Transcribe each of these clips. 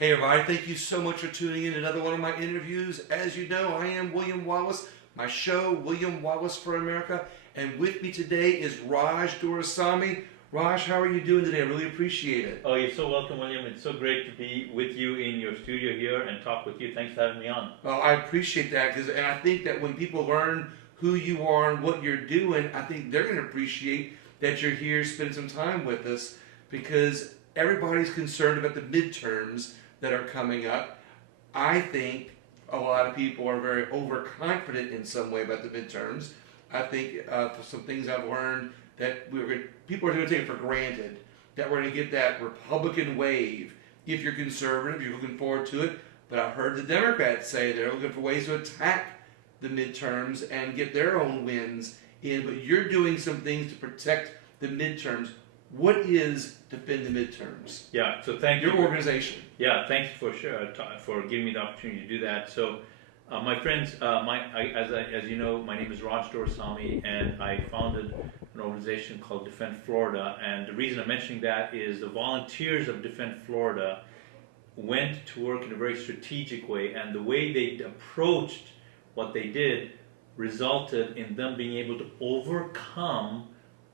Hey everybody, thank you so much for tuning in to another one of my interviews. As you know, I am William Wallace, my show, William Wallace for America, and with me today is Raj Doraisamy. Raj, how are you doing today? I really appreciate it. Oh, you're so welcome, William. It's so great to be with you in your studio here and talk with you. Thanks for having me on. Well, I appreciate that, and I think that when people learn who you are and what you're doing, I think they're going to appreciate that you're here spending some time with us, because everybody's concerned about the midterms that are coming up. I think a lot of people are very overconfident in some way about the midterms. I think for some things I've learned that people are going to take it for granted that we're going to get that Republican wave. If you're conservative, you're looking forward to it. But I've heard the Democrats say they're looking for ways to attack the midterms and get their own wins in. But you're doing some things to protect the midterms. What is Defend the Midterms? Yeah, so thank you. Your organization. Yeah, thanks for giving me the opportunity to do that. So, my friends, as you know, my name is Raj Doraisamy, and I founded an organization called Defend Florida. And the reason I'm mentioning that is the volunteers of Defend Florida went to work in a very strategic way, and the way they approached what they did resulted in them being able to overcome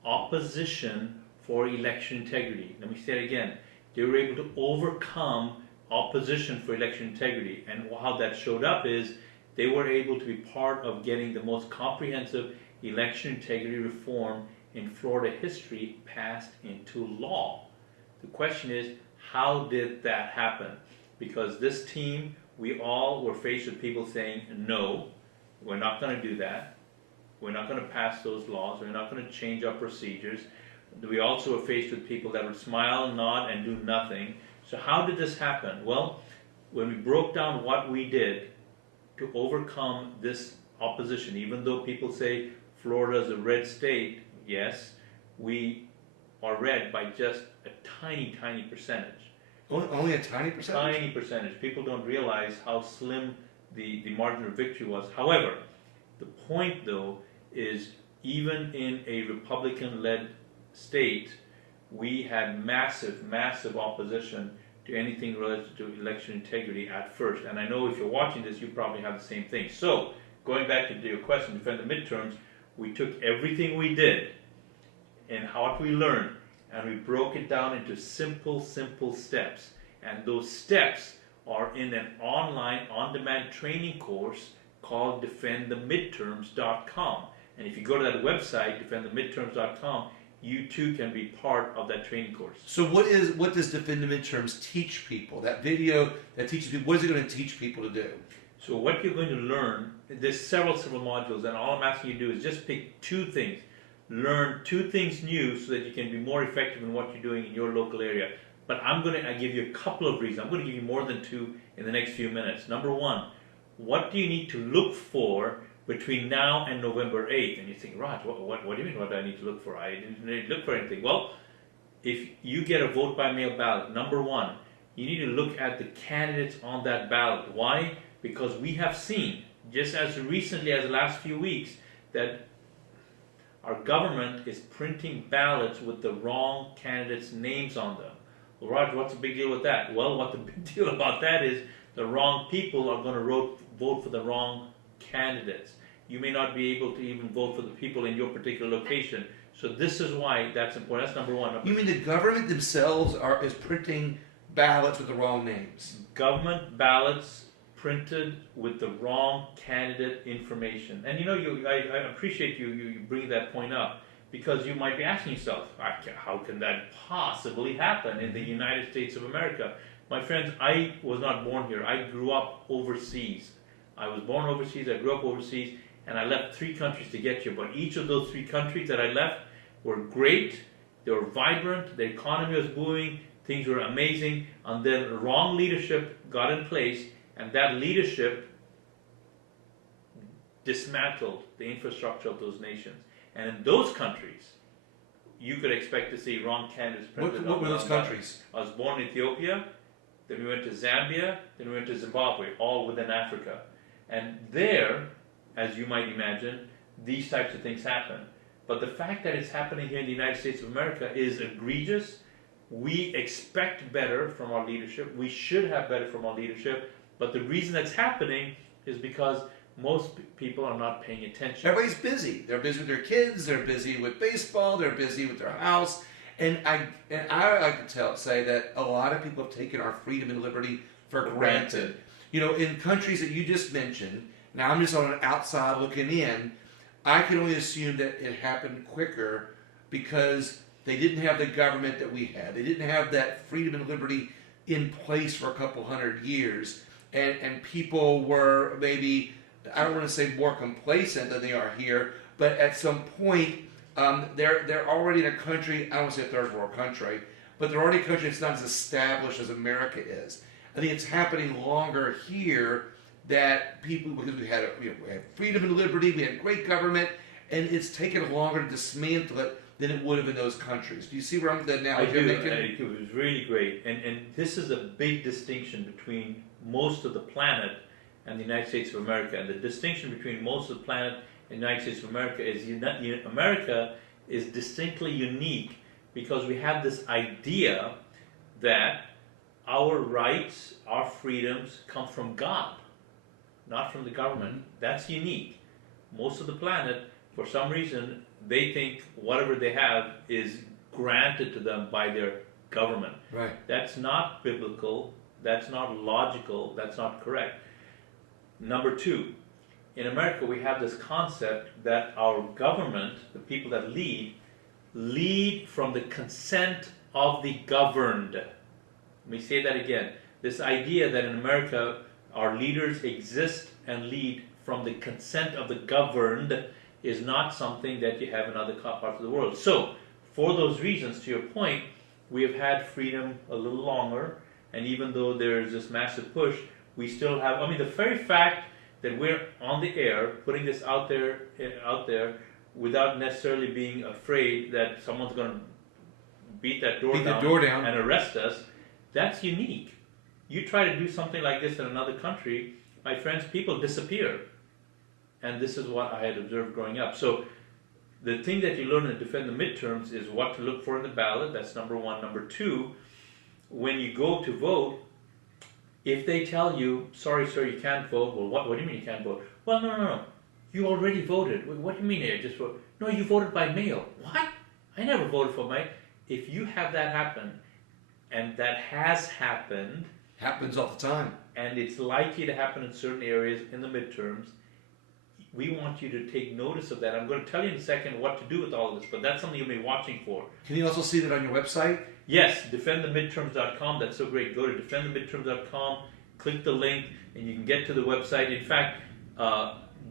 opposition for election integrity. Let me say it again. They were able to overcome opposition for election integrity. And how that showed up is they were able to be part of getting the most comprehensive election integrity reform in Florida history passed into law. The question is, how did that happen? Because this team, we all were faced with people saying, no, we're not going to do that. We're not going to pass those laws. We're not going to change our procedures. We also were faced with people that would smile, nod, and do nothing. So how did this happen? Well, when we broke down what we did to overcome this opposition, even though people say Florida is a red state, yes, we are red by just a tiny, tiny percentage. Only a tiny percentage? Tiny percentage. People don't realize how slim the margin of victory was. However, the point, though, is even in a Republican-led state, we had massive, massive opposition to anything related to election integrity at first. And I know if you're watching this, you probably have the same thing. So, going back to your question, Defend the Midterms, we took everything we did and what we learned, and we broke it down into simple steps. And those steps are in an online, on-demand training course called defendthemidterms.com. And if you go to that website, defendthemidterms.com, you too can be part of that training course. So what does Defend the Midterms teach people? That video that teaches people, what is it going to teach people to do? So what you're going to learn, there's several modules, and all I'm asking you to do is just pick two things. Learn two things new so that you can be more effective in what you're doing in your local area. But I give you a couple of reasons. I'm going to give you more than two in the next few minutes. Number one, what do you need to look for between now and November 8th? And you think, Raj, what do you mean what do I need to look for? I didn't really look for anything. Well, if you get a vote by mail ballot, number one, you need to look at the candidates on that ballot. Why? Because we have seen, just as recently as the last few weeks, that our government is printing ballots with the wrong candidates' names on them. Well, Raj, what's the big deal with that? Well, what the big deal about that is the wrong people are going to vote for the wrong candidates. You may not be able to even vote for the people in your particular location. So this is why that's important. That's number one. You mean the government themselves is printing ballots with the wrong names? Government ballots printed with the wrong candidate information. And I appreciate you bringing that point up, because you might be asking yourself, how can that possibly happen in the United States of America? My friends, I was not born here. I grew up overseas. I was born overseas, I grew up overseas, and I left 3 countries to get here. But each of those 3 countries that I left were great, they were vibrant, the economy was booming, things were amazing, and then wrong leadership got in place, and that leadership dismantled the infrastructure of those nations. And in those countries, you could expect to see wrong candidates printed. What were those countries? I was born in Ethiopia, then we went to Zambia, then we went to Zimbabwe, all within Africa. And there, as you might imagine, these types of things happen. But the fact that it's happening here in the United States of America is egregious, we expect better from our leadership. We should have better from our leadership. But the reason that's happening is because most people are not paying attention. Everybody's busy. They're busy with their kids. They're busy with baseball. They're busy with their house. And I like to say that a lot of people have taken our freedom and liberty for granted. You know, in countries that you just mentioned, now I'm just on an outside looking in, I can only assume that it happened quicker because they didn't have the government that we had. They didn't have that freedom and liberty in place for a couple hundred years. And people were maybe, I don't want to say more complacent than they are here, but at some point, they're already in a country, I don't want to say a third world country, but they're already a country that's not as established as America is. I think it's happening longer here that people, because we had freedom and liberty, we had great government, and it's taken longer to dismantle it than it would have in those countries. Do you see where I'm the analogy I'm making? It was really great. And this is a big distinction between most of the planet and the United States of America. And the distinction between most of the planet and the United States of America is America is distinctly unique because we have this idea that our rights, our freedoms come from God, not from the government. Mm-hmm. That's unique. Most of the planet, for some reason, they think whatever they have is granted to them by their government. Right. That's not biblical. That's not logical. That's not correct. Number two, in America we have this concept that our government, the people that lead from the consent of the governed. Let me say that again. This idea that in America our leaders exist and lead from the consent of the governed is not something that you have in other parts of the world. So, for those reasons, to your point, we have had freedom a little longer, and even though there's this massive push, we still have, I mean, the very fact that we're on the air, putting this out there without necessarily being afraid that someone's going to beat the door down and arrest us, that's unique. You try to do something like this in another country, my friends, people disappear. And this is what I had observed growing up. So the thing that you learn in Defend the Midterms is what to look for in the ballot. That's number one. Number two, when you go to vote, if they tell you, sorry, sir, you can't vote. Well, what do you mean you can't vote? Well, no. You already voted. What do you mean I just voted? No, you voted by mail. What? I never voted for mail. If you have that happen, and that has happened. Happens all the time. And it's likely to happen in certain areas in the midterms. We want you to take notice of that. I'm going to tell you in a second what to do with all of this, but that's something you'll be watching for. Can you also see that on your website? Yes, defendthemidterms.com. That's so great. Go to defendthemidterms.com, click the link, and you can get to the website. In fact,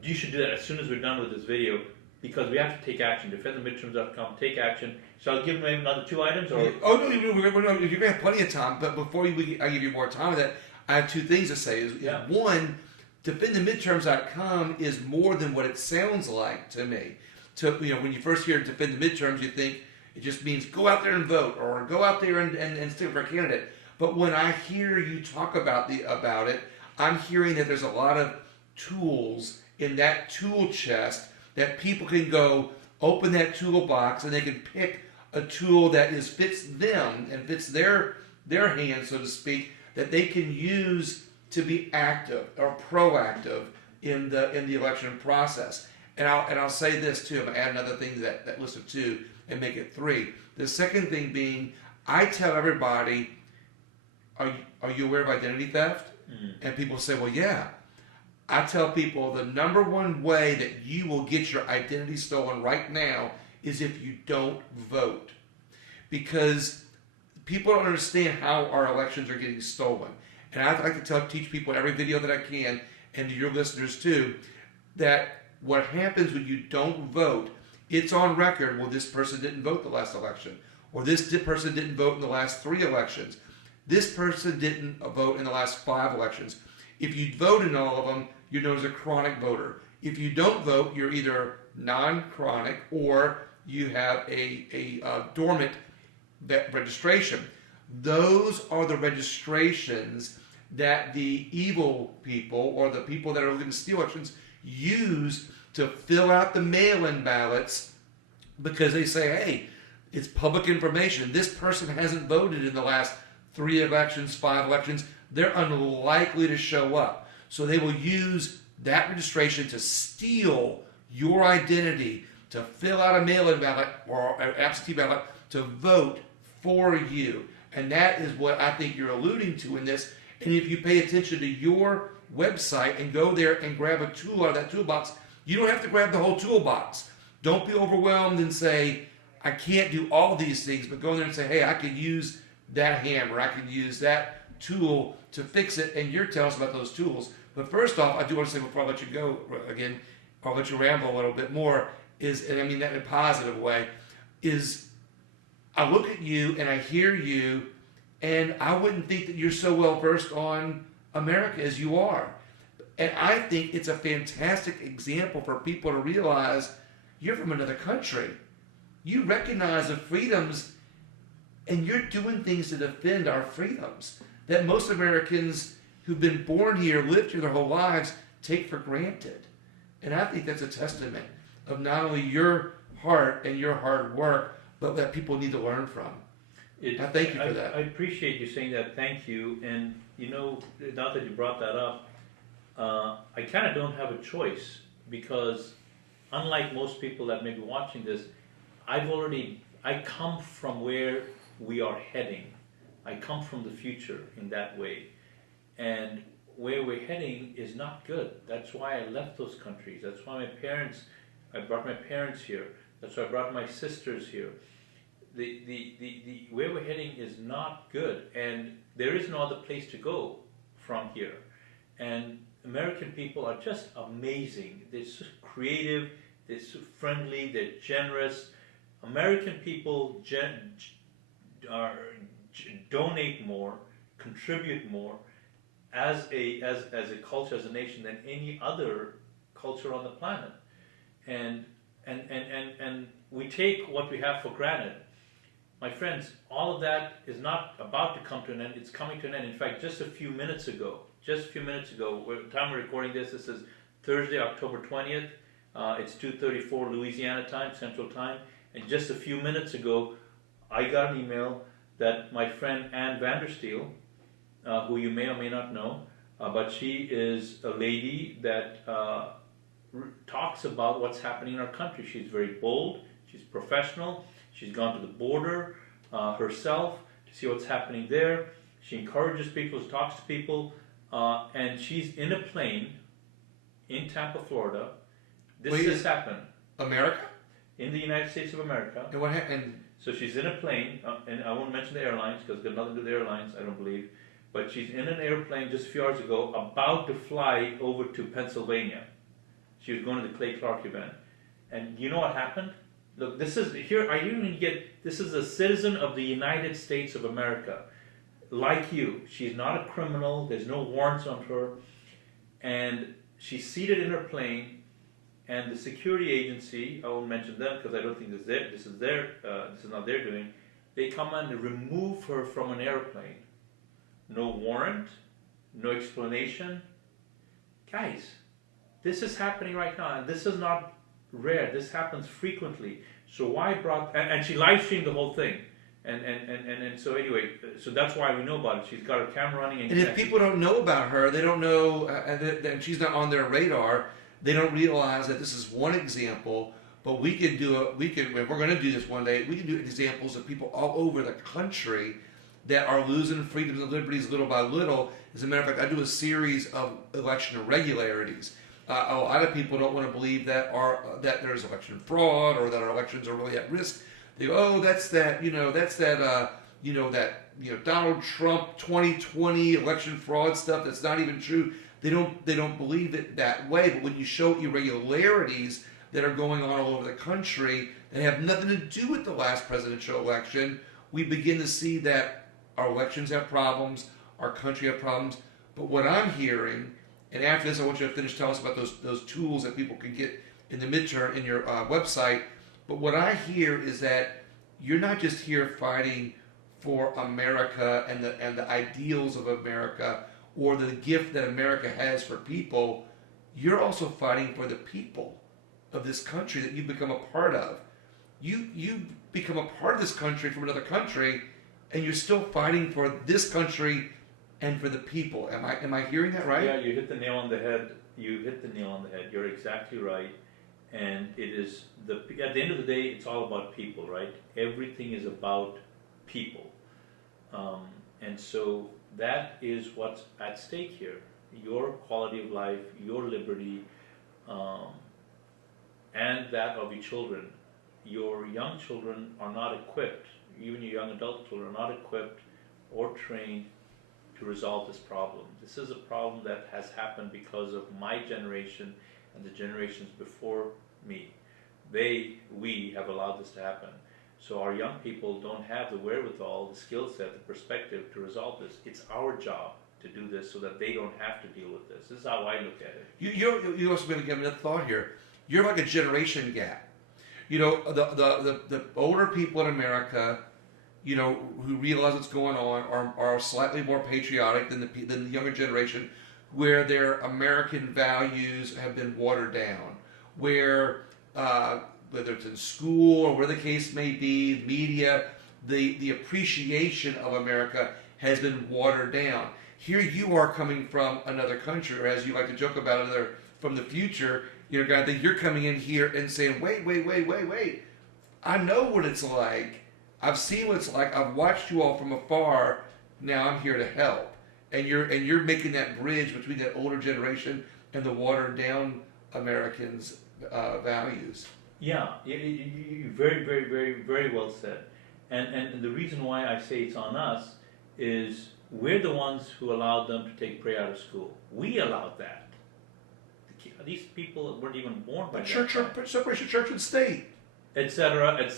you should do that as soon as we're done with this video because we have to take action. Defendthemidterms.com, take action. Shall I give them another 2 items? Or? Oh, no, you're going to have plenty of time, but before I give you more time with that, I have 2 things to say. One, defendthemidterms.com is more than what it sounds like to me. When you first hear defend the midterms, you think it just means go out there and vote or go out there and stick for a candidate. But when I hear you talk about it, I'm hearing that there's a lot of tools in that tool chest that people can go open that toolbox and they can pick a tool that fits them and fits their hands, so to speak, that they can use to be active or proactive in the election process. And I'll say this too. I'm gonna add another thing to that list of 2 and make it 3. The second thing being, I tell everybody, are you aware of identity theft? Mm-hmm. And people say, well, yeah. I tell people the number one way that you will get your identity stolen right now is if you don't vote. Because people don't understand how our elections are getting stolen. And I like to teach people in every video that I can, and to your listeners too, that what happens when you don't vote, it's on record, well, this person didn't vote the last election, or this person didn't vote in the last 3 elections. This person didn't vote in the last 5 elections. If you vote in all of them, you're known as a chronic voter. If you don't vote, you're either non-chronic or you have a dormant registration. Those are the registrations that the evil people or the people that are looking to steal elections use to fill out the mail-in ballots because they say, hey, It's public information. This person hasn't voted in the last 3 elections, 5 elections. They're unlikely to show up. So they will use that registration to steal your identity, to fill out a mail-in ballot or an absentee ballot to vote for you. And that is what I think you're alluding to in this. And if you pay attention to your website and go there and grab a tool out of that toolbox, you don't have to grab the whole toolbox. Don't be overwhelmed and say, I can't do all these things, but go in there and say, hey, I can use that hammer, I can use that tool to fix it, and you're telling us about those tools. But first off, I do want to say before I let you go again, I'll let you ramble a little bit more, and I mean that in a positive way, is I look at you and I hear you, and I wouldn't think that you're so well versed on America as you are. And I think it's a fantastic example for people to realize you're from another country. You recognize the freedoms, and you're doing things to defend our freedoms that most Americans who've been born here, lived here their whole lives, take for granted. And I think that's a testament of not only your heart and your hard work, but that people need to learn from. I thank you for that. I appreciate you saying that. Thank you. And you know, now that you brought that up, I kind of don't have a choice, because unlike most people that may be watching this, I come from where we are heading. I come from the future in that way. And where we're heading is not good. That's why I left those countries. That's why I brought my parents here. That's why I brought my sisters here. The where we're heading is not good, and there is no other place to go from here. And American people are just amazing. They're so creative, they're so friendly, they're generous. American people donate more, contribute more as a culture, as a nation, than any other culture on the planet. And we take what we have for granted. My friends, all of that is not about to come to an end, it's coming to an end. In fact, just a few minutes ago, time we're recording this is Thursday, October 20th, it's 2:34 Louisiana time, Central Time, and just a few minutes ago, I got an email that my friend Ann Vandersteel, who you may or may not know, but she is a lady that talks about what's happening in our country. She's very bold, she's professional, she's gone to the border herself to see what's happening there. She encourages people, she talks to people, and she's in a plane in Tampa, Florida. This just happened. America? In the United States of America. And what happened? So she's in a plane, and I won't mention the airlines because it's got nothing to do with the airlines, I don't believe. But she's in an airplane just a few hours ago, about to fly over to Pennsylvania. She was going to the Clay Clark event. And you know what happened? Look, this is a citizen of the United States of America. Like you, she's not a criminal, there's no warrants on her. And she's seated in her plane, and the security agency, I won't mention them because I don't think this is not their doing. They come and remove her from an airplane. No warrant, no explanation. Guys, this is happening right now, and this is not rare. This happens frequently. So why and she live streamed the whole thing. And so anyway, so that's why we know about it. She's got her camera running. And if people don't know about her, they don't know, and she's not on their radar, they don't realize that this is one example, but if we're going to do this one day, we can do examples of people all over the country that are losing freedoms and liberties little by little. As a matter of fact, I do a series of election irregularities. A lot of people don't want to believe that there's election fraud or that our elections are really at risk. They go, Donald Trump 2020 election fraud stuff that's not even true. They don't believe it that way. But when you show irregularities that are going on all over the country that have nothing to do with the last presidential election, we begin to see that our elections have problems, our country have problems. But what I'm hearing, and after this I want you to finish telling us about those tools that people can get in the midterm in your website. But what I hear is that you're not just here fighting for America and the ideals of America or the gift that America has for people. You're also fighting for the people of this country that you've become a part of. You've become a part of this country from another country, and you're still fighting for this country and for the people. Am I hearing that right? Yeah, you hit the nail on the head. You hit the nail on the head. You're exactly right. And it is at the end of the day, it's all about people, right? Everything is about people. And so that is what's at stake here. Your quality of life, your liberty, and that of your children. Your young children are not equipped, even your young adult children are not equipped or trained to resolve this problem. This is a problem that has happened because of my generation and the generations before me. We have allowed this to happen. So our young people don't have the wherewithal, the skill set, the perspective to resolve this. It's our job to do this so that they don't have to deal with this. This is how I look at it. You also maybe give me another thought here. You're like a generation gap. You know, the older people in America, you know, who realize what's going on are slightly more patriotic than the younger generation, where their American values have been watered down, where whether it's in school or where the case may be, media, the appreciation of America has been watered down. Here you are coming from another country, or as you like to joke about, from the future. You know, I think you're coming in here and saying, wait. I know what it's like. I've seen what it's like. I've watched you all from afar. Now I'm here to help. And you're making that bridge between that older generation and the watered down Americans' values. Yeah, you very well said. And the reason why I say it's on us is we're the ones who allowed them to take prayer out of school. We allowed that. These people weren't even born by that time. Separation of church and state. Etc.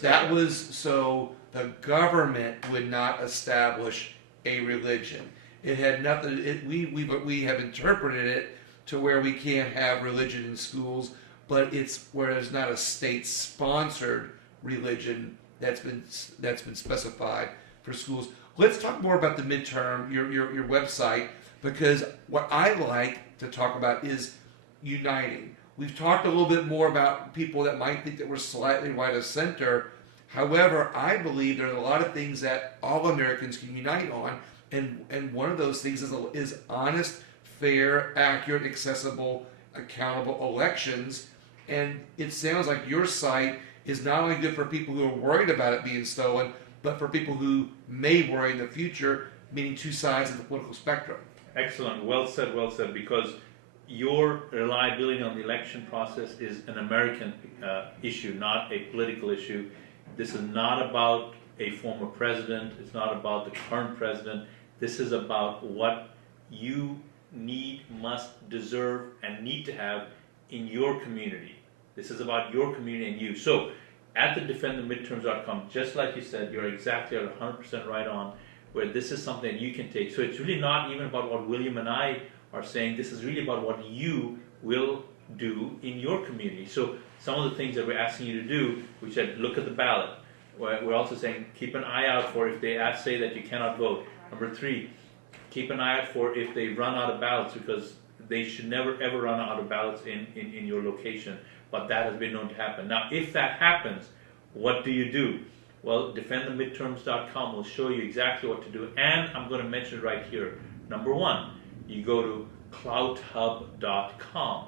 That was so the government would not establish a religion. It had nothing. We have interpreted it to where we can't have religion in schools, but it's where there's not a state-sponsored religion that's been specified for schools. Let's talk more about the midterm, your website, because what I like to talk about is uniting. We've talked a little bit more about people that might think that we're slightly right of center. However, I believe there are a lot of things that all Americans can unite on, and one of those things is honest, fair, accurate, accessible, accountable elections. And it sounds like your site is not only good for people who are worried about it being stolen, but for people who may worry in the future, meaning two sides of the political spectrum. Excellent. Well said, because your reliability on the election process is an American issue, not a political issue. This is not about a former president. It's not about the current president. This is about what you need, must, deserve, and need to have in your community. This is about your community and you. So at the defendthemidterms.com, just like you said, you're exactly 100% right on, where this is something you can take. So it's really not even about what William and I are saying. This is really about what you will do in your community. So some of the things that we're asking you to do, we said look at the ballot. We're also saying keep an eye out for if they say that you cannot vote. Number 3, keep an eye out for if they run out of ballots, because they should never ever run out of ballots in your location. But that has been known to happen. Now, if that happens, what do you do? Well, defendthemidterms.com will show you exactly what to do. And I'm going to mention it right here. Number 1, you go to clouthub.com.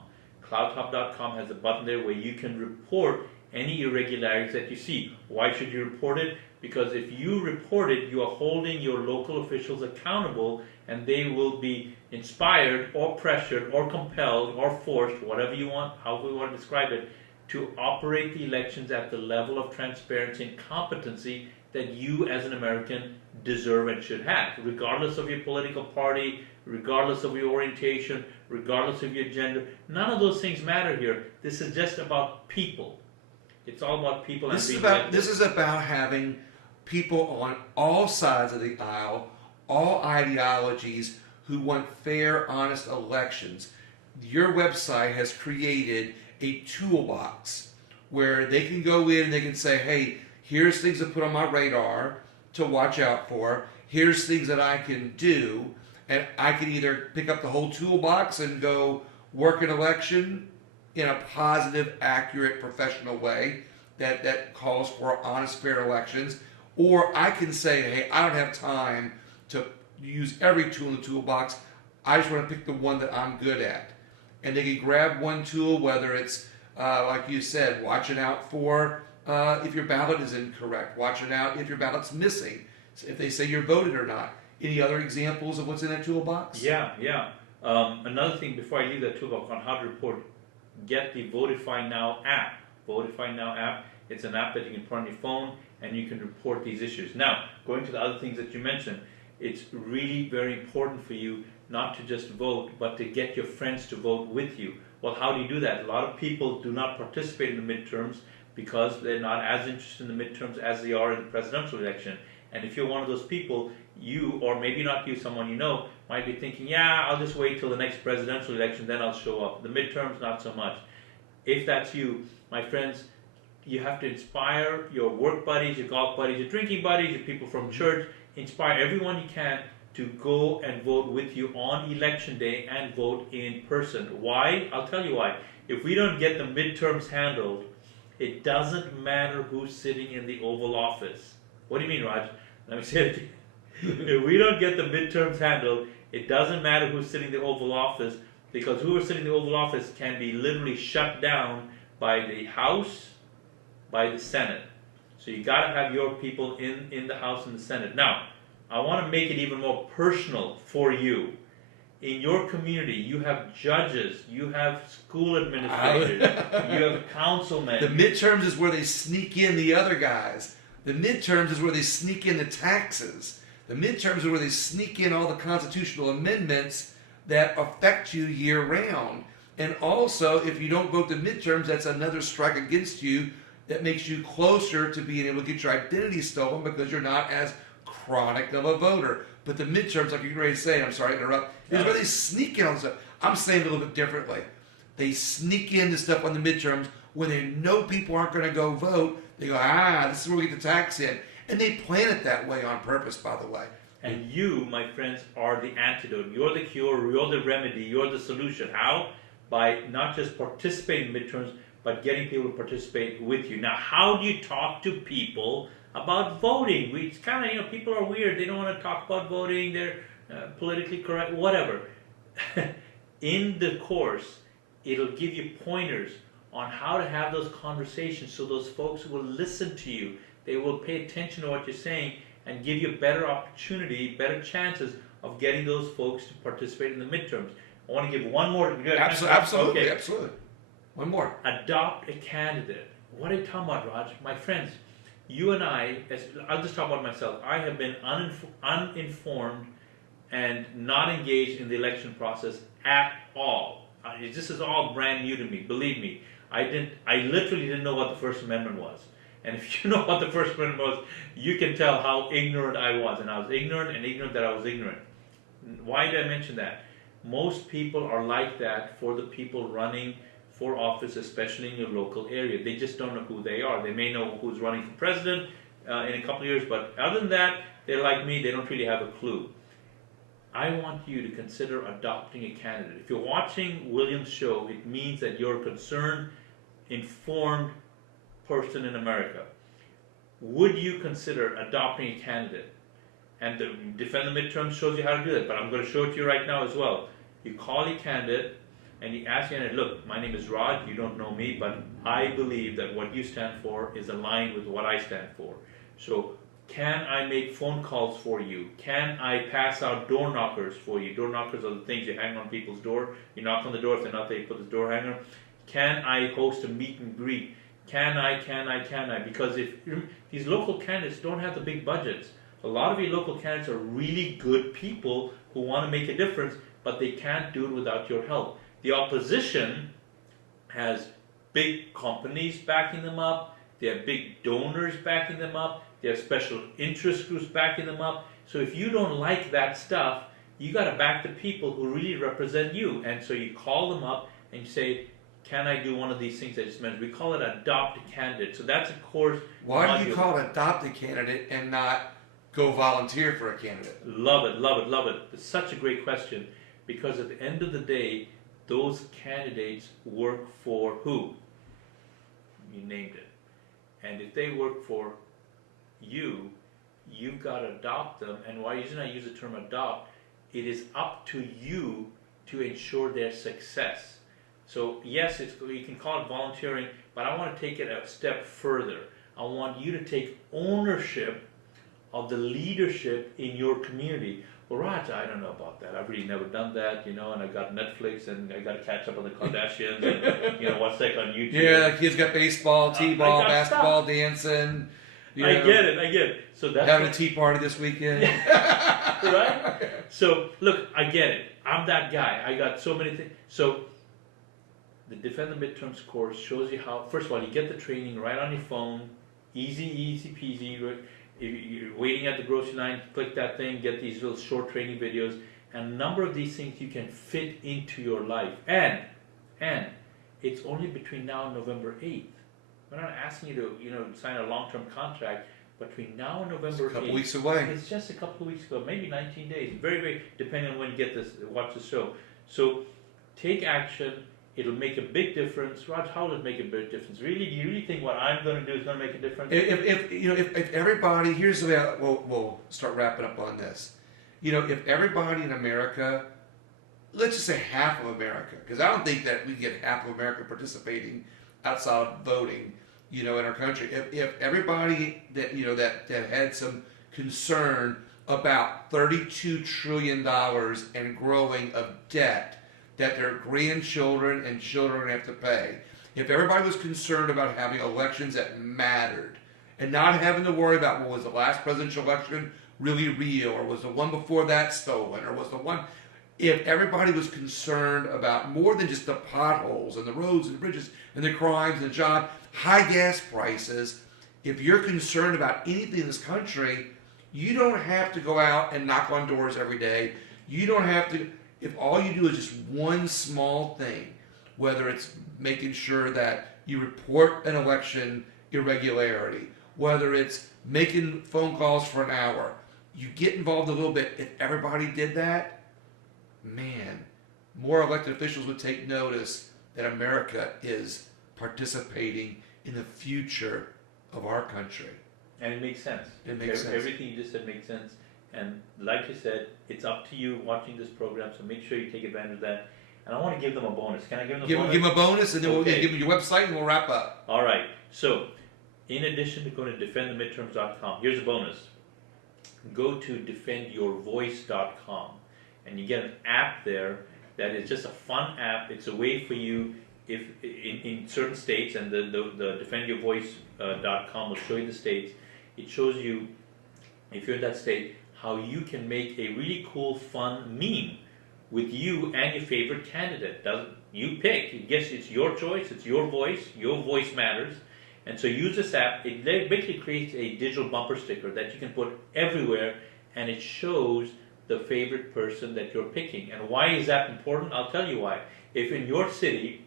Clouthub.com has a button there where you can report any irregularities that you see. Why should you report it? Because if you report it, you are holding your local officials accountable, and they will be inspired or pressured or compelled or forced, whatever you want, however you want to describe it, to operate the elections at the level of transparency and competency that you as an American deserve and should have, regardless of your political party, regardless of your orientation, regardless of your gender. None of those things matter here. This is just about people. It's all about people. This is about having people on all sides of the aisle, all ideologies, who want fair, honest elections. Your website has created a toolbox where they can go in and they can say, hey, here's things to put on my radar to watch out for. Here's things that I can do. And I can either pick up the whole toolbox and go work an election in a positive, accurate, professional way, that calls for honest, fair elections. Or I can say, hey, I don't have time to use every tool in the toolbox. I just want to pick the one that I'm good at. And they can grab one tool, whether it's, like you said, watching out for if your ballot is incorrect, watching out if your ballot's missing, if they say you're voted or not. Any other examples of what's in that toolbox? Yeah. Another thing before I leave that toolbox on how to report, get the Votify Now app. Votify Now app, it's an app that you can put on your phone and you can report these issues. Now, going to the other things that you mentioned, it's really very important for you not to just vote, but to get your friends to vote with you. Well, how do you do that? A lot of people do not participate in the midterms because they're not as interested in the midterms as they are in the presidential election. And if you're one of those people, you, or maybe not you, someone you know, might be thinking, yeah, I'll just wait till the next presidential election, then I'll show up. The midterms, not so much. If that's you, my friends, you have to inspire your work buddies, your golf buddies, your drinking buddies, your people from church. Inspire everyone you can to go and vote with you on election day and vote in person. Why? I'll tell you why. If we don't get the midterms handled, it doesn't matter who's sitting in the Oval Office. What do you mean, Raj? Let me say it again. If we don't get the midterms handled, it doesn't matter who's sitting in the Oval Office, because who is sitting in the Oval Office can be literally shut down by the House, by the Senate. So you got to have your people in the House and the Senate. Now, I want to make it even more personal for you. In your community, you have judges, you have school administrators, you have councilmen. The midterms is where they sneak in the other guys. The midterms is where they sneak in the taxes. The midterms is where they sneak in all the constitutional amendments that affect you year round. And also, if you don't vote the midterms, that's another strike against you that makes you closer to being able to get your identity stolen because you're not as chronic of a voter. But the midterms, like you're ready to say, I'm sorry to interrupt, is where they sneak in on stuff. I'm saying it a little bit differently. They sneak in the stuff on the midterms when they know people aren't going to go vote. They go, this is where we get the tax in. And they plan it that way on purpose, by the way. And you, my friends, are the antidote. You're the cure, you're the remedy, you're the solution. How? By not just participating in midterms, but getting people to participate with you. Now, how do you talk to people about voting? It's kind of, people are weird. They don't want to talk about voting. They're politically correct, whatever. In the course, it'll give you pointers on how to have those conversations so those folks will listen to you. They will pay attention to what you're saying and give you a better opportunity, better chances of getting those folks to participate in the midterms. I want to give one more. Absolutely. One more. Adopt a candidate. What are you talking about, Raj? My friends, you and I, I'll just talk about myself. I have been uninformed and not engaged in the election process at all. This is all brand new to me. Believe me, I literally didn't know what the First Amendment was. And if you know what the First Amendment was, you can tell how ignorant I was. And I was ignorant that I was ignorant. Why did I mention that? Most people are like that for the people running for office, especially in your local area. They just don't know who they are. They may know who's running for president in a couple of years, but other than that, they're like me. They don't really have a clue. I want you to consider adopting a candidate. If you're watching William's show, it means that you're a concerned, informed person in America. Would you consider adopting a candidate? And the Defend the Midterms shows you how to do that, but I'm going to show it to you right now as well. You call a candidate and you ask the candidate, look, my name is Raj, you don't know me, but I believe that what you stand for is aligned with what I stand for. So can I make phone calls for you? Can I pass out door knockers for you? Door knockers are the things you hang on people's door. You knock on the door, if they're not there, you put the door hanger. Can I host a meet and greet? Can I? Because if these local candidates don't have the big budgets, a lot of your local candidates are really good people who want to make a difference, but they can't do it without your help. The opposition has big companies backing them up, they have big donors backing them up, they have special interest groups backing them up. So if you don't like that stuff, you got to back the people who really represent you. And so you call them up and you say, can I do one of these things I just mentioned? We call it adopt a candidate. So that's a course. Why do you call it adopt a candidate and not go volunteer for a candidate? Love it. It's such a great question, because at the end of the day, those candidates work for who? You named it. And if they work for you, you've got to adopt them. And why reason I use the term adopt, it is up to you to ensure their success. So yes, you can call it volunteering, but I want to take it a step further. I want you to take ownership of the leadership in your community. Well, Raj, I don't know about that. I've really never done that, and I got Netflix, and I got to catch up on the Kardashians, and what's that on YouTube? Yeah, the kids got baseball, t-ball, basketball, dancing. I get it. So that's having a tea party this weekend. Right? So, look, I get it. I'm that guy. I got so many things. So, the Defend the Midterms course shows you how, first of all, you get the training right on your phone, easy peasy. Right? If you're waiting at the grocery line, click that thing, get these little short training videos, and a number of these things you can fit into your life. And it's only between now and November 8th. We're not asking you to, sign a long-term contract. Between now and November 8th. A couple weeks away. It's just a couple of weeks ago, maybe 19 days. Very, very, depending on when you get this, watch the show. So, take action. It'll make a big difference. Raj, how will it make a big difference? Really, do you really think what I'm going to do is going to make a difference? If everybody, here's the way we'll start wrapping up on this. If everybody in America, let's just say half of America, because I don't think that we get half of America participating outside of voting, in our country. If everybody that that had some concern about $32 trillion and growing of debt that their grandchildren and children have to pay, if everybody was concerned about having elections that mattered and not having to worry about, was the last presidential election really real, or was the one before that stolen, or was the one, if everybody was concerned about more than just the potholes and the roads and the bridges and the crimes and the job, high gas prices, if you're concerned about anything in this country, you don't have to go out and knock on doors every day. You don't have to, if all you do is just one small thing, whether it's making sure that you report an election irregularity, whether it's making phone calls for an hour, you get involved a little bit. If everybody did that, man, more elected officials would take notice that America is participating in the future of our country. And it makes sense. It makes sense. Everything you just said makes sense. And like you said, it's up to you watching this program, so make sure you take advantage of that. And I want to give them a bonus. Can I give them a bonus? Give them a bonus, and then we'll give them your website, and we'll wrap up. All right. So, in addition to going to defendthemidterms.com, here's a bonus. Go to defendyourvoice.com, and you get an app there that is just a fun app. It's a way for you, if in certain states, and the defendyourvoice.com will show you the states. It shows you, if you're in that state, how you can make a really cool, fun meme with you and your favorite candidate. You pick. I guess it's your choice. It's your voice. Your voice matters. And so use this app. It basically creates a digital bumper sticker that you can put everywhere, and it shows the favorite person that you're picking. And why is that important? I'll tell you why. If in your city,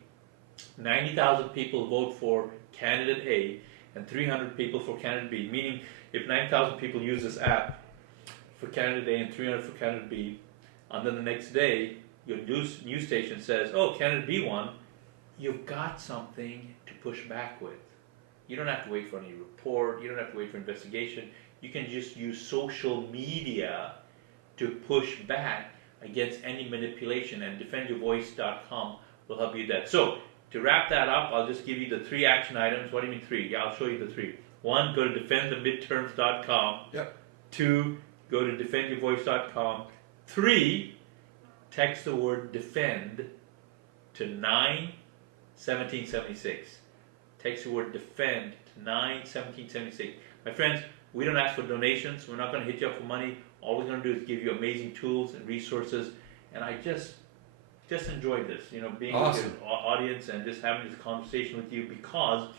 90,000 people vote for candidate A and 300 people for candidate B, meaning if 9,000 people use this app for candidate A and 300 for candidate B, and then the next day your news station says, oh, candidate B won, you've got something to push back with. You don't have to wait for any report. You don't have to wait for investigation. You can just use social media to push back against any manipulation, and defendyourvoice.com will help you do that. So, to wrap that up, I'll just give you the 3 action items. What do you mean 3? Yeah, I'll show you the 3. 1, go to defendthemidterms.com. Yep. 2, go to defendyourvoice.com. 3, text the word defend to 91776. Text the word defend to 91776. My friends, we don't ask for donations. We're not going to hit you up for money. All we're going to do is give you amazing tools and resources. And I just enjoyed this, being awesome with your audience and just having this conversation with you, because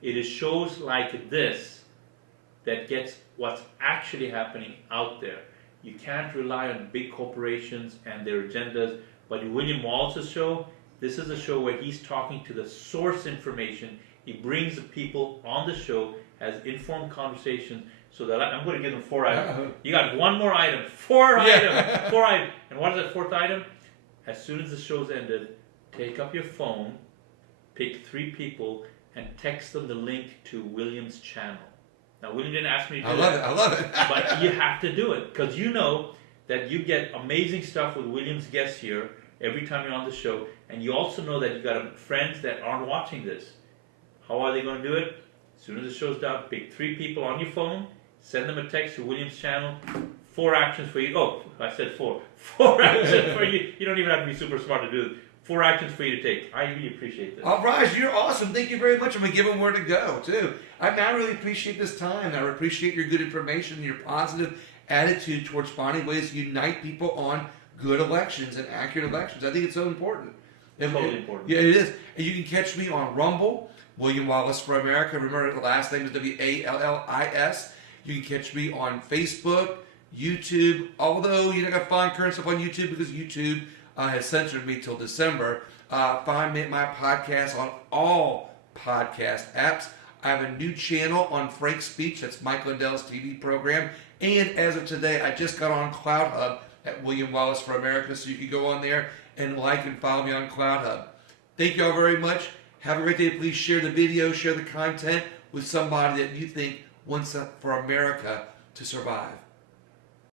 it is shows like this that gets what's actually happening out there. You can't rely on big corporations and their agendas. But William Wallace's show, this is a show where he's talking to the source information. He brings the people on the show, has informed conversations, so that I'm going to give them 4 items. You got one more item. 4 items. 4 items. And what is that 4th item? As soon as the show's ended, take up your phone, pick 3 people and text them the link to William's channel. Now, William didn't ask me to do I love it. but you have to do it because you know that you get amazing stuff with William's guests here every time you're on the show, and you also know that you got friends that aren't watching this. How are they going to do it? As soon as the show's done, pick 3 people on your phone, send them a text to William's channel. 4 actions for you. Oh, I said 4. 4 actions for you. You don't even have to be super smart to do it. 4 actions for you to take. I really appreciate this. Oh, Raj, you're awesome. Thank you very much. I'm going to give them where to go, too. I really appreciate this time. I appreciate your good information, your positive attitude towards finding ways to unite people on good elections and accurate elections. I think it's so important. Totally important. Yeah, it is. And you can catch me on Rumble, William Wallace for America. Remember, the last name is Wallis. You can catch me on Facebook, YouTube, although you're not going to find current stuff on YouTube because YouTube has censored me till December. Find me, my podcast on all podcast apps. I have a new channel on Frank's Speech. That's Mike Lindell's TV program. And as of today, I just got on Cloud Hub at William Wallace for America, so you can go on there and like and follow me on Cloud Hub. Thank you all very much. Have a great day. Please share the video, share the content with somebody that you think wants for America to survive.